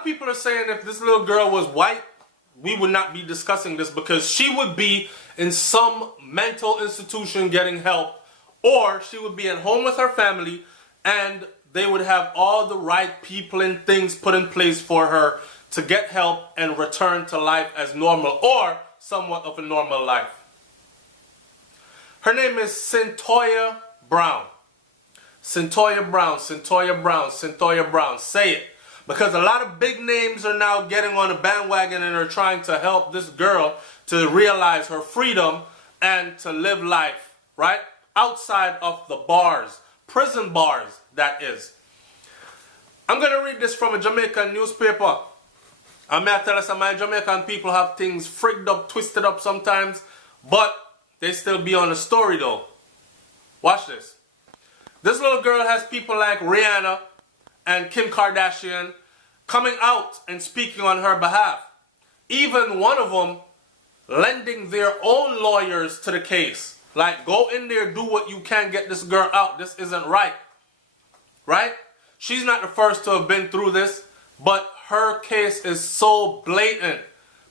of people are saying if this little girl was white, we would not be discussing this because she would be in some mental institution getting help, or she would be at home with her family and they would have all the right people and things put in place for her to get help and return to life as normal or somewhat of a normal life. Her name is Cyntoia Brown. Cyntoia Brown, Cyntoia Brown, Cyntoia Brown. Say it. Because a lot of big names are now getting on the bandwagon and are trying to help this girl to realize her freedom and to live life, right? Outside of the bars. Prison bars, that is. I'm going to read this from a Jamaican newspaper. I may tell us that my Jamaican people have things frigged up, twisted up sometimes, but they still be on the story though. Watch this. This little girl has people like Rihanna and Kim Kardashian coming out and speaking on her behalf. Even one of them lending their own lawyers to the case. Like, go in there, do what you can, get this girl out. This isn't right. Right? She's not the first to have been through this, but her case is so blatant.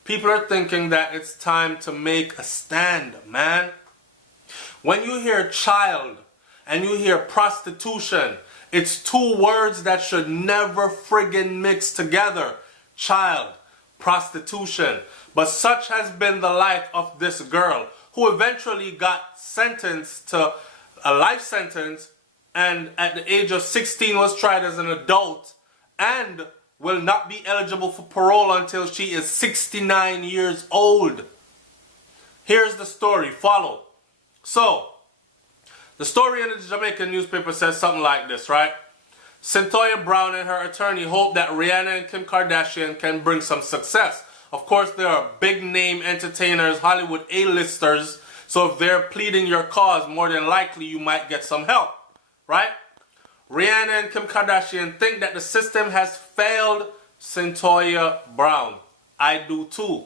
People are thinking that it's time to make a stand, man. When you hear child and you hear prostitution, it's two words that should never friggin' mix together. Child, prostitution. But such has been the life of this girl, who eventually got sentenced to a life sentence and at the age of 16 was tried as an adult and will not be eligible for parole until she is 69 years old. Here's the story. Follow. So, the story in the Jamaican newspaper says something like this, right? Cyntoia Brown and her attorney hope that Rihanna and Kim Kardashian can bring some success. Of course, there are big name entertainers, Hollywood A-listers, so if they're pleading your cause, more than likely you might get some help, right? Rihanna and Kim Kardashian think that the system has failed Cyntoia Brown. I do too.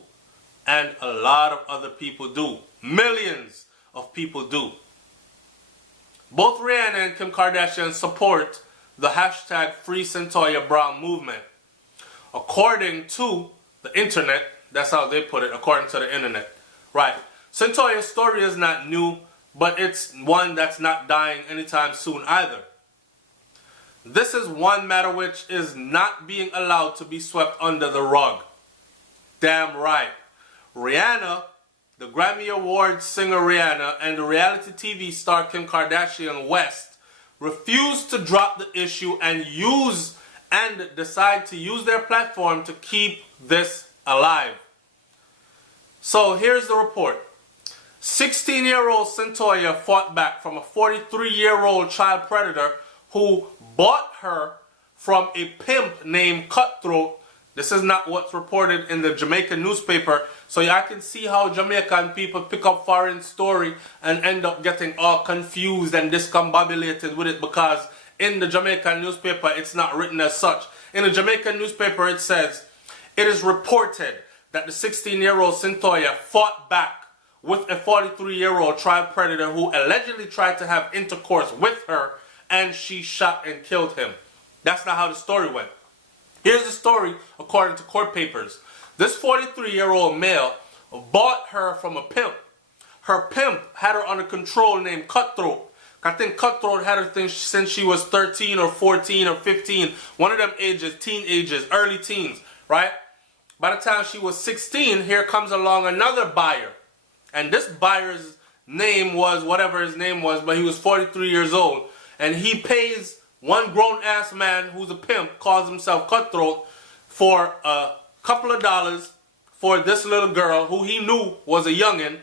And a lot of other people do. Millions of people do. Both Rihanna and Kim Kardashian support the hashtag Free Cyntoia Brown movement. According to the internet, that's how they put it, according to the internet. Right. Cyntoia's story is not new, but it's one that's not dying anytime soon either. This is one matter which is not being allowed to be swept under the rug. Damn right. Rihanna, the Grammy Award singer Rihanna, and the reality TV star Kim Kardashian West refused to drop the issue and decide to use their platform to keep this alive. So here's the report. 16-year-old Cyntoia fought back from a 43-year-old child predator who bought her from a pimp named Cutthroat. This is not what's reported in the Jamaican newspaper, so I can see how Jamaican people pick up foreign story and end up getting all confused and discombobulated with it, because in the Jamaican newspaper it's not written as such. In the Jamaican newspaper it says, it is reported that the 16-year-old Cyntoia fought back with a 43-year-old child predator who allegedly tried to have intercourse with her, and she shot and killed him. That's not how the story went. Here's the story according to court papers. This 43-year-old male bought her from a pimp. Her pimp had her under control named Cutthroat. I think Cutthroat had her since she was 13 or 14 or 15. One of them ages, teen ages, early teens, right? By the time she was 16, here comes along another buyer. And this buyer's name was whatever his name was, but he was 43 years old. And he pays one grown-ass man who's a pimp, calls himself Cutthroat, for a couple of dollars for this little girl who he knew was a youngin',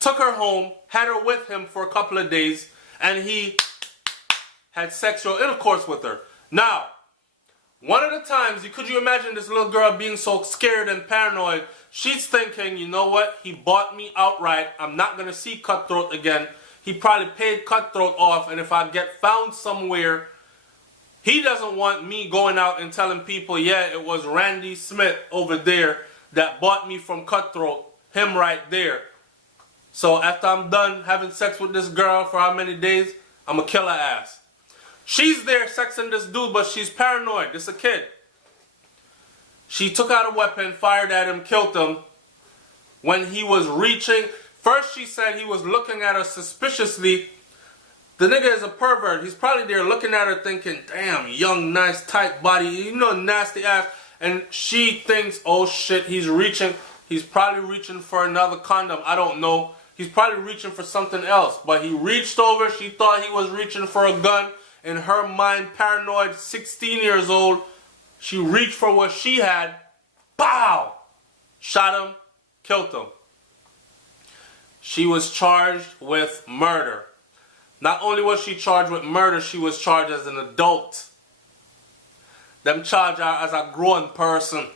took her home, had her with him for a couple of days, and he had sexual intercourse with her. Now, one of the times, could you imagine this little girl being so scared and paranoid? She's thinking, you know what? He bought me outright. I'm not going to see Cutthroat again. He probably paid Cutthroat off, and if I get found somewhere, he doesn't want me going out and telling people, yeah, it was Randy Smith over there that bought me from Cutthroat. Him right there. So after I'm done having sex with this girl for how many days, I'm going to kill her ass. She's there sexing this dude, but she's paranoid. This is a kid. She took out a weapon, fired at him, killed him. When he was reaching, first she said he was looking at her suspiciously. The nigga is a pervert. He's probably there looking at her thinking, damn, young, nice, tight body, you know, nasty ass. And she thinks, oh shit, he's reaching. He's probably reaching for another condom. I don't know. He's probably reaching for something else. But he reached over. She thought he was reaching for a gun. In her mind, paranoid, 16 years old, she reached for what she had. Pow! Shot him, killed him. She was charged with murder. Not only was she charged with murder, she was charged as an adult. Them charged her as a grown person.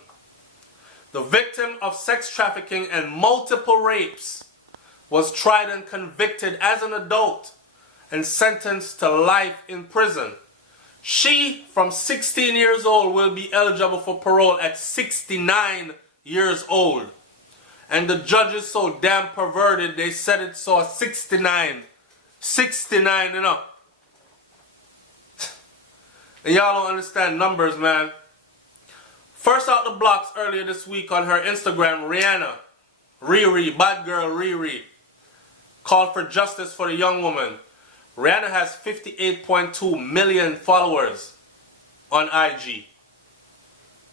The victim of sex trafficking and multiple rapes was tried and convicted as an adult and sentenced to life in prison. She, from 16 years old, will be eligible for parole at 69 years old. And the judge is so damn perverted, they said it saw 69. 69, you know. And y'all don't understand numbers, man. First out the blocks earlier this week on her Instagram, Rihanna, Riri, bad girl Riri, called for justice for the young woman. Rihanna has 58.2 million followers on IG.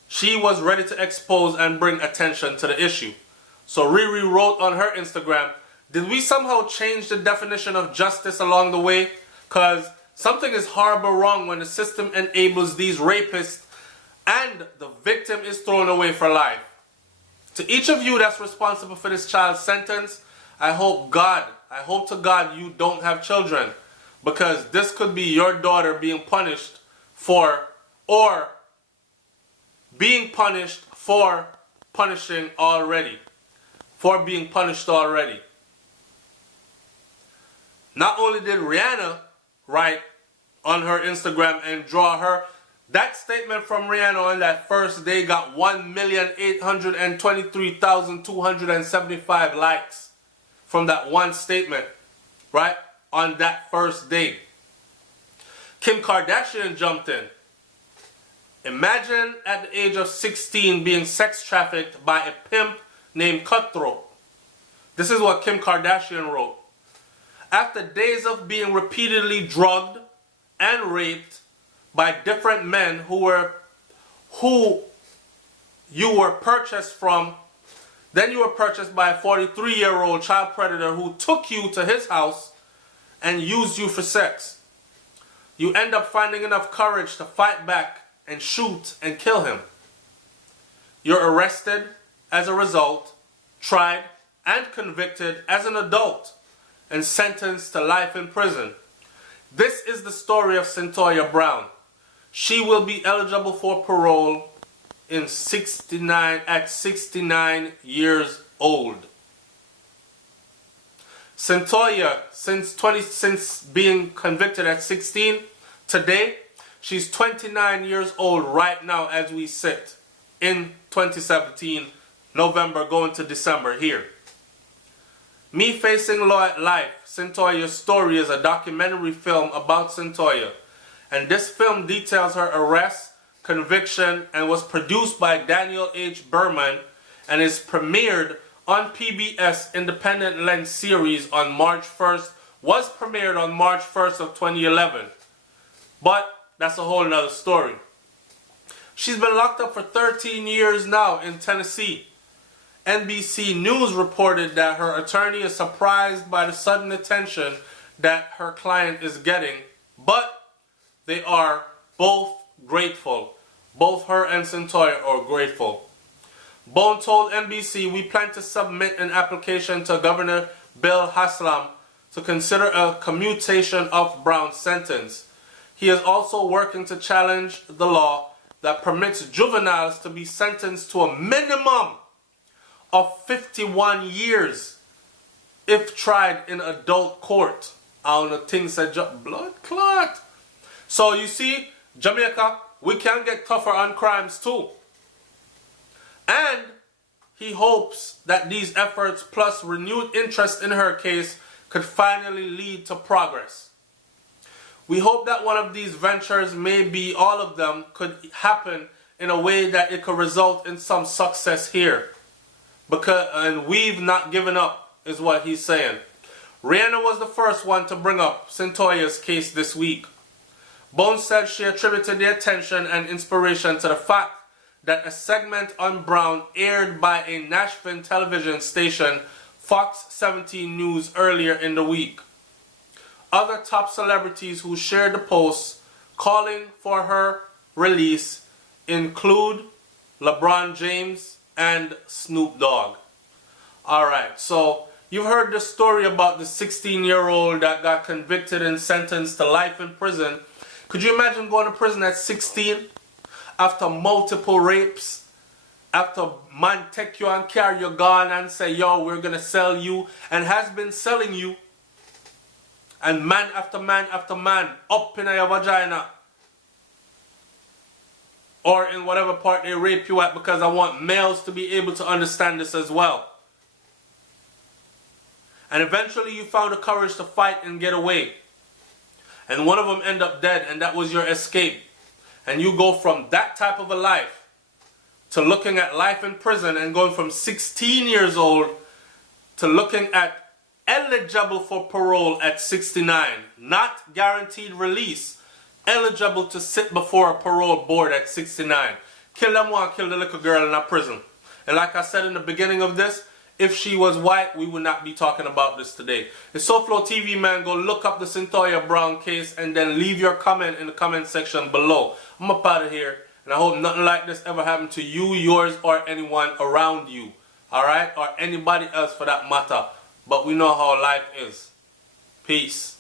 She was ready to expose and bring attention to the issue. So Riri wrote on her Instagram, did we somehow change the definition of justice along the way? Because something is horrible wrong when the system enables these rapists and the victim is thrown away for life. To each of you that's responsible for this child's sentence, I hope to God you don't have children. Because this could be your daughter being punished for, or being punished for punishing already. For being punished already. Not only did Rihanna write on her Instagram and draw her, that statement from Rihanna on that first day got 1,823,275 likes from that one statement, right? On that first day. Kim Kardashian jumped in. Imagine at the age of 16 being sex trafficked by a pimp named Cutthroat. This is what Kim Kardashian wrote. After days of being repeatedly drugged and raped by different men who you were purchased from, then you were purchased by a 43-year-old child predator who took you to his house and used you for sex. You end up finding enough courage to fight back and shoot and kill him. You're arrested as a result, tried and convicted as an adult, and sentenced to life in prison. This is the story of Cyntoia Brown. She will be eligible for parole at 69 years old. Cyntoia, since being convicted at 16, today, she's 29 years old right now as we sit in 2017, November going to December here. Me Facing Life, Cyntoia's story is a documentary film about Cyntoia. And this film details her arrest, conviction, and was produced by Daniel H. Berman and is premiered on PBS Independent Lens series on March 1st, was premiered on March 1st of 2011. But that's a whole nother story. She's been locked up for 13 years now in Tennessee. NBC News reported that her attorney is surprised by the sudden attention that her client is getting, but they are both grateful. Both her and Cyntoia are grateful. Bone told NBC, we plan to submit an application to Governor Bill Haslam to consider a commutation of Brown's sentence. He is also working to challenge the law that permits juveniles to be sentenced to a minimum of 51 years if tried in adult court. I don't know, things said blood clot. So you see, Jamaica, we can get tougher on crimes too. And he hopes that these efforts plus renewed interest in her case could finally lead to progress. We hope that one of these ventures, maybe all of them, could happen in a way that it could result in some success here. And we've not given up, is what he's saying. Rihanna was the first one to bring up Cyntoia's case this week. Bones said she attributed the attention and inspiration to the fact that a segment on Brown aired by a Nashville television station, Fox 17 News, earlier in the week. Other top celebrities who shared the posts calling for her release include LeBron James and Snoop Dogg. Alright, so you've heard the story about the 16-year-old that got convicted and sentenced to life in prison. Could you imagine going to prison at 16 after multiple rapes? After man take you and carry your gun and say, yo, we're going to sell you, and has been selling you. And man after man after man up in your vagina. Or in whatever part they rape you at, because I want males to be able to understand this as well. And eventually you found the courage to fight and get away. And one of them ended up dead, and that was your escape. And you go from that type of a life to looking at life in prison, and going from 16 years old to looking at eligible for parole at 69. Not guaranteed release. Eligible to sit before a parole board at 69. Kill them one, kill the little girl in a prison. And like I said in the beginning of this, if she was white, we would not be talking about this today. It's SouFLoTV, man. Go look up the Cyntoia Brown case and then leave your comment in the comment section below. I'm up out of here, and I hope nothing like this ever happened to you, yours, or anyone around you. Alright? Or anybody else for that matter. But we know how life is. Peace.